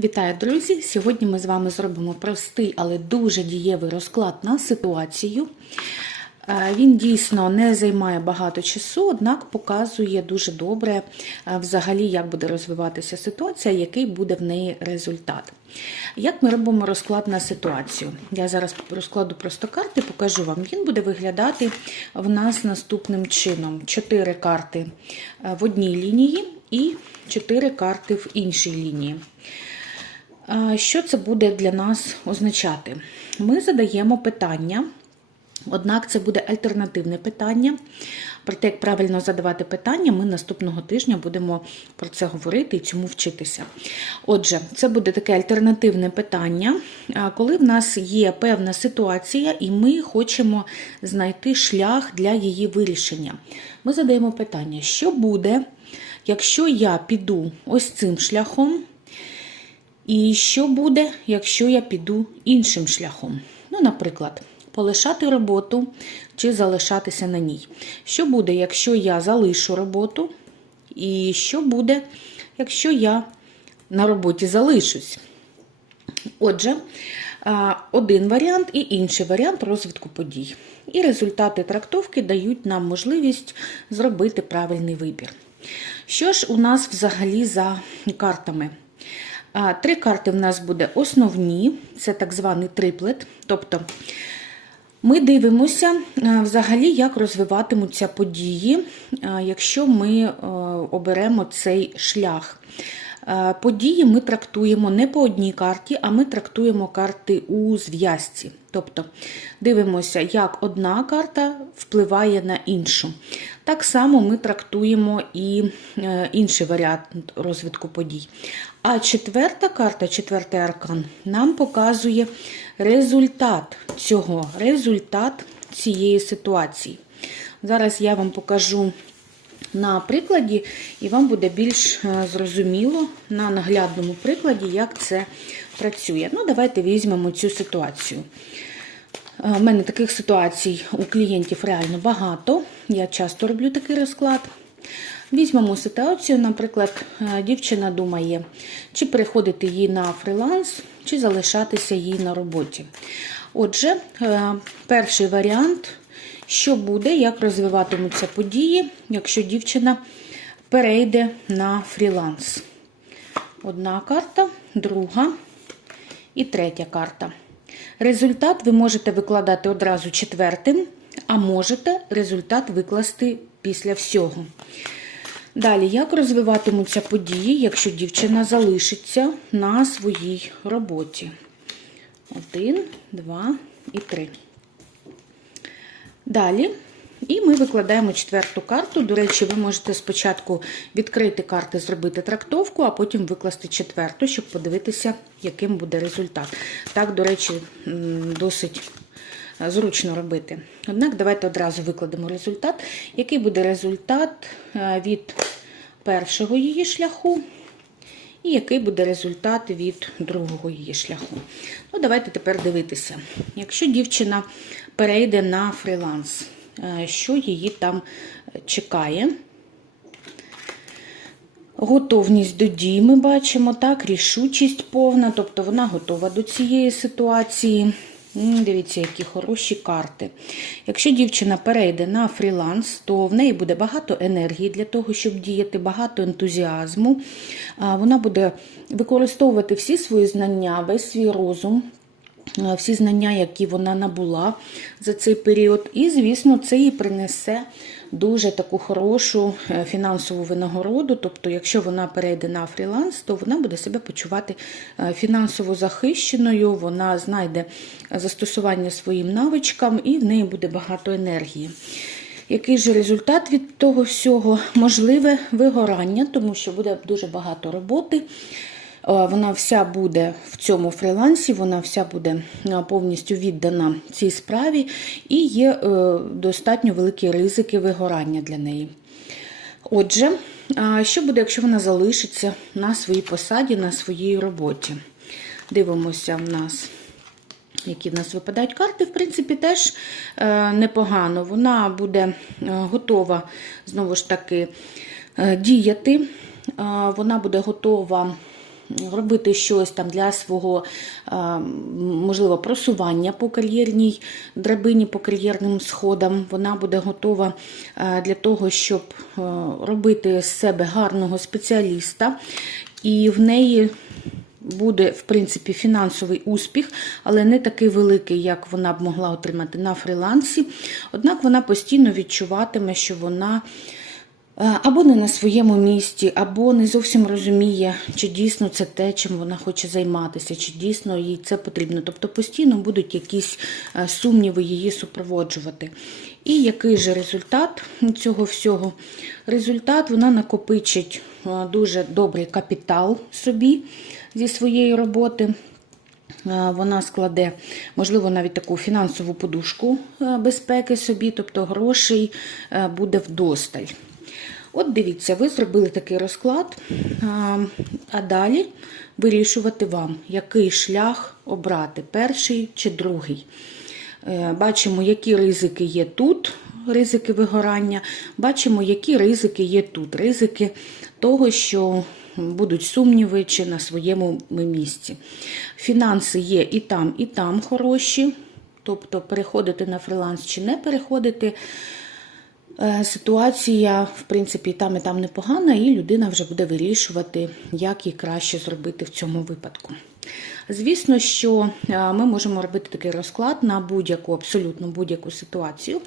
Вітаю, друзі! Сьогодні ми з вами зробимо простий, але дуже дієвий розклад на ситуацію. Е, Він дійсно не займає багато часу, однак показує дуже добре е, взагалі, як буде розвиватися ситуація, який буде в неї результат. Як ми робимо розклад на ситуацію? Я зараз розкладу просто карти, покажу вам. Він буде виглядати в нас наступним чином: 4 карти е, в одній лінії і 4 карти в іншій лінії. Що це буде для нас означати? Ми задаємо питання, однак це буде альтернативне питання. Про те, як правильно задавати питання, ми наступного тижня будемо про це говорити і цьому вчитися. Отже, це буде таке альтернативне питання, коли в нас є певна ситуація, і ми хочемо знайти шлях для її вирішення. Ми задаємо питання, що буде, якщо я піду ось цим шляхом? І що буде, якщо я піду іншим шляхом? Ну, наприклад, полишати роботу чи залишатися на ній. Що буде, якщо я залишу роботу? І що буде, якщо я на роботі залишусь? Отже, один варіант і інший варіант розвитку подій. І результати трактовки дають нам можливість зробити правильний вибір. Що ж у нас взагалі за картами? Три карти в нас буде основні, це так званий триплет. Тобто ми дивимося взагалі, як розвиватимуться події, якщо ми оберемо цей шлях. А, Події ми трактуємо не по одній карті, а ми трактуємо карти у зв'язці. Тобто дивимося, як одна карта впливає на іншу. Так само ми трактуємо і е, інший варіант розвитку подій. А четверта карта, четвертий аркан, нам показує результат цього, результат цієї ситуації. Зараз я вам покажу на прикладі, і вам буде більш е, зрозуміло на наглядному прикладі, як це працює. Ну, давайте візьмемо цю ситуацію. У мене таких ситуацій у клієнтів реально багато. Я часто роблю такий розклад. Візьмемо ситуацію, наприклад, е, дівчина думає, чи переходити їй на фріланс, чи залишатися їй на роботі. Отже, е, перший варіант, що буде, як розвиватимуться події, якщо дівчина перейде на фріланс. Одна карта, друга і третя карта. Результат ви можете викладати одразу четвертим, а можете результат викласти після всього. Далі, як розвиватимуться події, якщо дівчина залишиться на своїй роботі? Один, два і три. Далі. І ми викладаємо четверту карту. До речі, ви можете спочатку відкрити карти, зробити трактовку, а потім викласти четверту, щоб подивитися, яким буде результат. Так, до речі, досить зручно робити. Однак, давайте одразу викладемо результат. Який буде результат від першого її шляху, і який буде результат від другого її шляху. Ну, Давайте тепер дивитися. Якщо дівчина перейде на фріланс, що її там чекає. Готовність до дій ми бачимо, так, рішучість повна, тобто вона готова до цієї ситуації. Дивіться, які хороші карти. Якщо дівчина перейде на фріланс, то в неї буде багато енергії для того, щоб діяти, багато ентузіазму. Вона буде використовувати всі свої знання, весь свій розум. Всі знання, які вона набула за цей період, і, звісно, це їй принесе дуже таку хорошу е, фінансову винагороду. Тобто, якщо вона перейде на фріланс, то вона буде себе почувати е, фінансово захищеною, вона знайде застосування своїм навичкам і в неї буде багато енергії. Який же результат від того всього? Можливе вигорання, тому що буде дуже багато роботи. Вона вся буде в цьому фрілансі, вона вся буде повністю віддана цій справі, і є е, достатньо великі ризики вигорання для неї. Отже, що буде, якщо вона залишиться на своїй посаді, на своїй роботі? Дивимося в нас. Які в нас випадають карти, в принципі, теж е, непогано. Вона буде е, готова, знову ж таки, діяти. Вона буде готова робити щось там для свого, можливо, просування по кар'єрній драбині, по кар'єрним сходам. Вона буде готова для того, щоб робити з себе гарного спеціаліста, і в неї буде, в принципі, фінансовий успіх, але не такий великий, як вона б могла отримати на фрілансі. Однак вона постійно відчуватиме, що вона або не на своєму місці, або не зовсім розуміє, чи дійсно це те, чим вона хоче займатися, чи дійсно їй це потрібно. Тобто постійно будуть якісь е, сумніви її супроводжувати. І який же результат цього всього? Результат вона накопичить е, дуже добрий капітал собі зі своєї роботи. Е, Вона складе, можливо, навіть таку фінансову подушку е, безпеки собі, тобто грошей е, буде вдосталь. От дивіться, ви зробили такий розклад, а, далі вирішувати вам, який шлях обрати, перший чи другий. Е, Бачимо, які ризики є тут, ризики вигорання. Бачимо, які ризики є тут. Ризики того, що будуть сумніви чи на своєму місці. Фінанси є і там, і там хороші. Тобто переходити на фриланс чи не переходити. Е, Ситуація, в принципі, там і там непогана, і людина вже буде вирішувати, як їй краще зробити в цьому випадку. Звісно, що е, ми можемо робити такий розклад на будь-яку, абсолютно будь-яку ситуацію.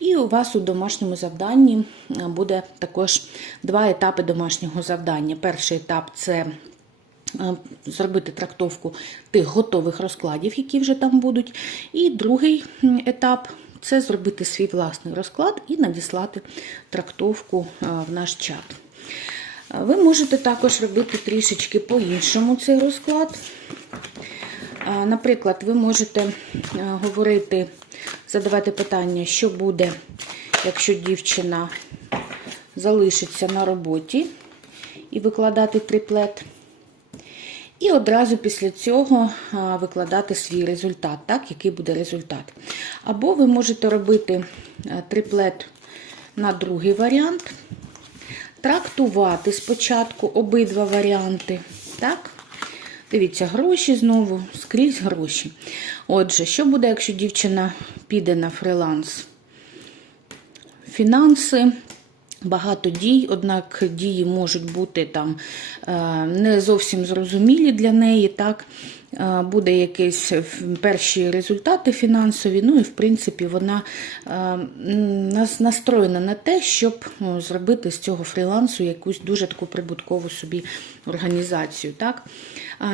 І у вас у домашньому завданні е, буде також два етапи домашнього завдання. Перший етап це зробити трактовку тих готових розкладів, які вже там будуть. І другий етап це зробити свій власний розклад і надіслати трактовку е, в наш чат. Ви можете також робити трішечки по-іншому цей розклад. Е, Наприклад, ви можете е, говорити, задавати питання, що буде, якщо дівчина залишиться на роботі і викладати триплет. І одразу після цього викладати свій результат, так, який буде результат. Або ви можете робити е, триплет на другий варіант, трактувати спочатку обидва варіанти. так. Дивіться, гроші знову, скрізь гроші. Отже, що буде, якщо дівчина піде на фриланс? Фінанси, багато дій, однак дії можуть бути там е, не зовсім зрозумілі для неї. так. Е, Буде якісь перші результати фінансові, ну і в принципі вона е, нас настроєна на те, щоб ну, зробити з цього фрілансу якусь дуже таку прибуткову собі організацію. Так?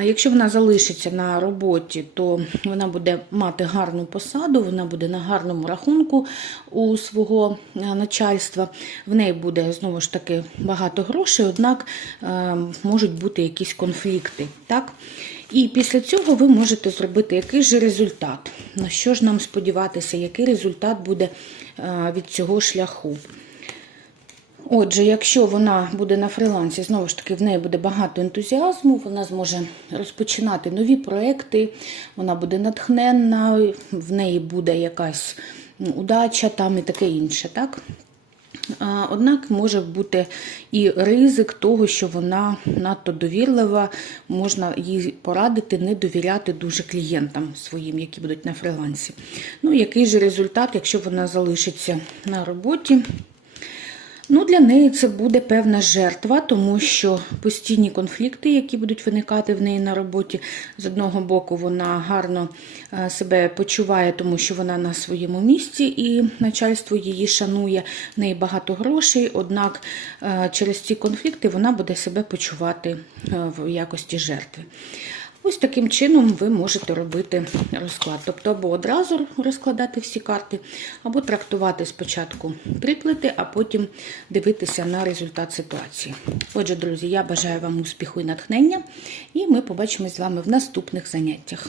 Якщо вона залишиться на роботі, то вона буде мати гарну посаду, вона буде на гарному рахунку у свого е, начальства. В неї буде знову ж таки багато грошей, однак е, можуть бути якісь конфлікти. Так? І після цього ви можете зробити який же результат. На що ж нам сподіватися, який результат буде е, від цього шляху. Отже, якщо вона буде на фрилансі, знову ж таки, в неї буде багато ентузіазму, вона зможе розпочинати нові проекти, вона буде натхненна, в неї буде якась удача там і таке інше. так? Однак може бути і ризик того, що вона надто довірлива, можна їй порадити не довіряти дуже клієнтам своїм, які будуть на фрилансі. Ну, який же результат, якщо вона залишиться на роботі? Ну, Для неї це буде певна жертва, тому що постійні конфлікти, які будуть виникати в неї на роботі, з одного боку, вона гарно е, себе почуває, тому що вона на своєму місці і начальство її шанує, в неї багато грошей, однак е, через ці конфлікти вона буде себе почувати е, в якості жертви. Ось таким чином ви можете робити розклад. Тобто або одразу розкладати всі карти, або трактувати спочатку триплети, а потім дивитися на результат ситуації. Отже, друзі, я бажаю вам успіху і натхнення, і ми побачимось з вами в наступних заняттях.